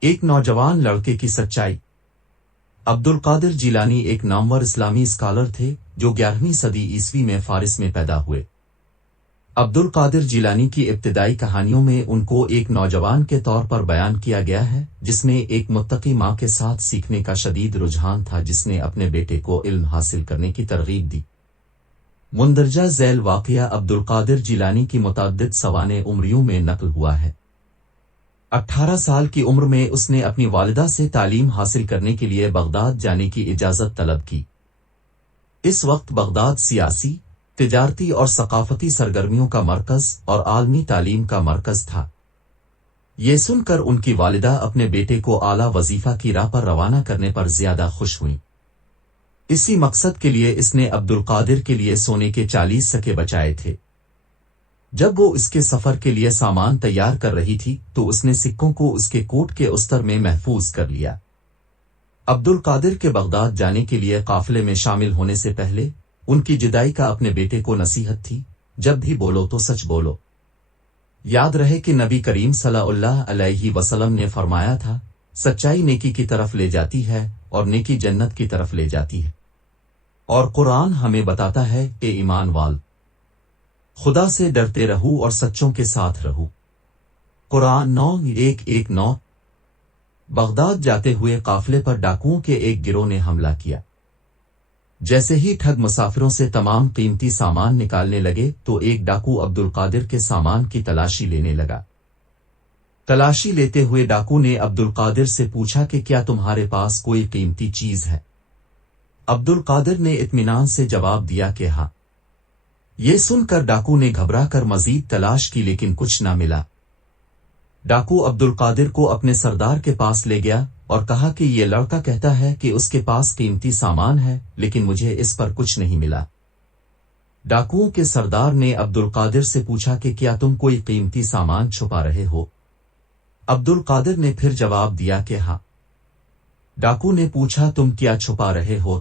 ایک نوجوان لڑکے کی سچائی۔ عبد القادر جیلانی ایک نامور اسلامی اسکالر تھے جو 11ویں صدی عیسوی میں فارس میں پیدا ہوئے۔ عبد القادر جیلانی کی ابتدائی کہانیوں میں ان کو ایک نوجوان کے طور پر بیان کیا گیا ہے جس میں ایک متقی ماں کے ساتھ سیکھنے کا شدید رجحان تھا، جس نے اپنے بیٹے کو علم حاصل کرنے کی ترغیب دی۔ مندرجہ ذیل واقعہ عبد القادر جیلانی کی متعدد سوانح عمریوں میں نقل ہوا ہے۔ 18 سال کی عمر میں اس نے اپنی والدہ سے تعلیم حاصل کرنے کے لیے بغداد جانے کی اجازت طلب کی۔ اس وقت بغداد سیاسی، تجارتی اور ثقافتی سرگرمیوں کا مرکز اور عالمی تعلیم کا مرکز تھا۔ یہ سن کر ان کی والدہ اپنے بیٹے کو اعلیٰ وظیفہ کی راہ پر روانہ کرنے پر زیادہ خوش ہوئیں۔ اسی مقصد کے لیے اس نے عبد القادر کے لیے سونے کے 40 سکے بچائے تھے۔ جب وہ اس کے سفر کے لیے سامان تیار کر رہی تھی تو اس نے سکوں کو اس کے کوٹ کے استر میں محفوظ کر لیا۔ عبد القادر کے بغداد جانے کے لیے قافلے میں شامل ہونے سے پہلے ان کی جدائی کا اپنے بیٹے کو نصیحت تھی، جب بھی بولو تو سچ بولو۔ یاد رہے کہ نبی کریم صلی اللہ علیہ وسلم نے فرمایا تھا، سچائی نیکی کی طرف لے جاتی ہے اور نیکی جنت کی طرف لے جاتی ہے۔ اور قرآن ہمیں بتاتا ہے کہ ایمان وال خدا سے ڈرتے رہو اور سچوں کے ساتھ رہو۔ قرآن 9:1-9۔ بغداد جاتے ہوئے قافلے پر ڈاکوؤں کے ایک گروہ نے حملہ کیا۔ جیسے ہی ٹھگ مسافروں سے تمام قیمتی سامان نکالنے لگے تو ایک ڈاکو عبد القادر کے سامان کی تلاشی لینے لگا۔ تلاشی لیتے ہوئے ڈاکو نے عبد القادر سے پوچھا کہ کیا تمہارے پاس کوئی قیمتی چیز ہے؟ عبد القادر نے اطمینان سے جواب دیا کہ ہاں۔ یہ سن کر ڈاکو نے گھبرا کر مزید تلاش کی لیکن کچھ نہ ملا۔ ڈاکو عبد القادر کو اپنے سردار کے پاس لے گیا اور کہا کہ یہ لڑکا کہتا ہے کہ اس کے پاس قیمتی سامان ہے لیکن مجھے اس پر کچھ نہیں ملا۔ ڈاکوؤں کے سردار نے عبد القادر سے پوچھا کہ کیا تم کوئی قیمتی سامان چھپا رہے ہو؟ عبد القادر نے پھر جواب دیا کہ ہاں۔ ڈاکو نے پوچھا تم کیا چھپا رہے ہو؟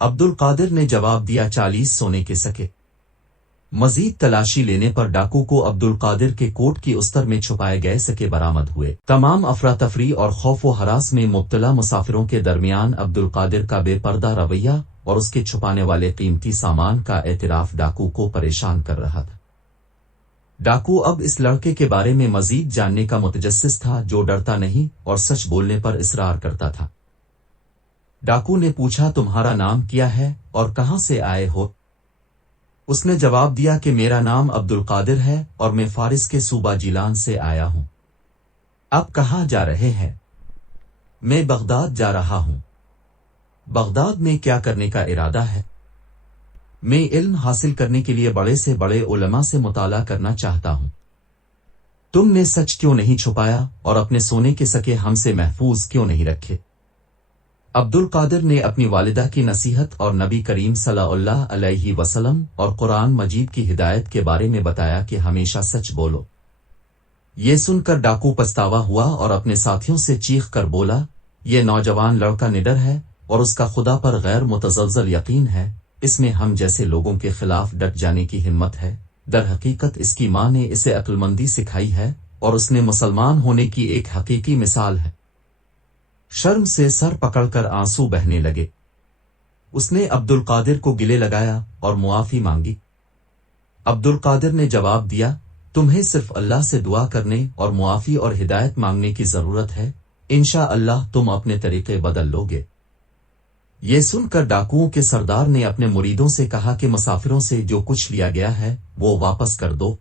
عبد القادر نے جواب دیا 40 سونے کے سکے۔ مزید تلاشی لینے پر ڈاکو کو عبد القادر کے کوٹ کی استر میں چھپائے گئے سکے برآمد ہوئے۔ تمام افراتفری اور خوف و ہراس میں مبتلا مسافروں کے درمیان عبد القادر کا بے پردہ رویہ اور اس کے چھپانے والے قیمتی سامان کا اعتراف ڈاکو کو پریشان کر رہا تھا۔ ڈاکو اب اس لڑکے کے بارے میں مزید جاننے کا متجسس تھا جو ڈرتا نہیں اور سچ بولنے پر اصرار کرتا تھا۔ ڈاکو نے پوچھا تمہارا نام کیا ہے اور کہاں سے آئے ہو؟ اس نے جواب دیا کہ میرا نام عبد القادر ہے اور میں فارس کے صوبہ جیلان سے آیا ہوں۔ اب کہاں جا رہے ہیں؟ میں بغداد جا رہا ہوں۔ بغداد میں کیا کرنے کا ارادہ ہے؟ میں علم حاصل کرنے کے لیے بڑے سے بڑے علماء سے مطالعہ کرنا چاہتا ہوں۔ تم نے سچ کیوں نہیں چھپایا اور اپنے سونے کے سکے ہم سے محفوظ کیوں نہیں رکھے؟ عبد القادر نے اپنی والدہ کی نصیحت اور نبی کریم صلی اللہ علیہ وسلم اور قرآن مجید کی ہدایت کے بارے میں بتایا کہ ہمیشہ سچ بولو۔ یہ سن کر ڈاکو پچھتاوا ہوا اور اپنے ساتھیوں سے چیخ کر بولا، یہ نوجوان لڑکا نڈر ہے اور اس کا خدا پر غیر متزلزل یقین ہے، اس میں ہم جیسے لوگوں کے خلاف ڈٹ جانے کی ہمت ہے۔ در حقیقت اس کی ماں نے اسے عقلمندی سکھائی ہے اور اس نے مسلمان ہونے کی ایک حقیقی مثال ہے۔ شرم سے سر پکڑ کر آنسو بہنے لگے۔ اس نے عبد القادر کو گلے لگایا اور معافی مانگی۔ عبد القادر نے جواب دیا، تمہیں صرف اللہ سے دعا کرنے اور معافی اور ہدایت مانگنے کی ضرورت ہے، انشاءاللہ تم اپنے طریقے بدل لو گے۔ یہ سن کر ڈاکوؤں کے سردار نے اپنے مریدوں سے کہا کہ مسافروں سے جو کچھ لیا گیا ہے وہ واپس کر دو۔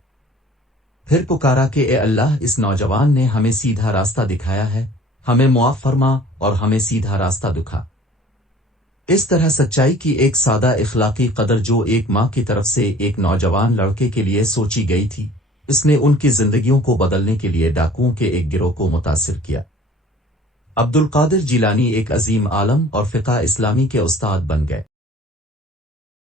پھر پکارا کہ اے اللہ، اس نوجوان نے ہمیں سیدھا راستہ دکھایا ہے، ہمیں معاف فرما اور ہمیں سیدھا راستہ دکھا۔ اس طرح سچائی کی ایک سادہ اخلاقی قدر جو ایک ماں کی طرف سے ایک نوجوان لڑکے کے لیے سوچی گئی تھی، اس نے ان کی زندگیوں کو بدلنے کے لیے ڈاکوؤں کے ایک گروہ کو متاثر کیا۔ عبد القادر جیلانی ایک عظیم عالم اور فقہ اسلامی کے استاد بن گئے۔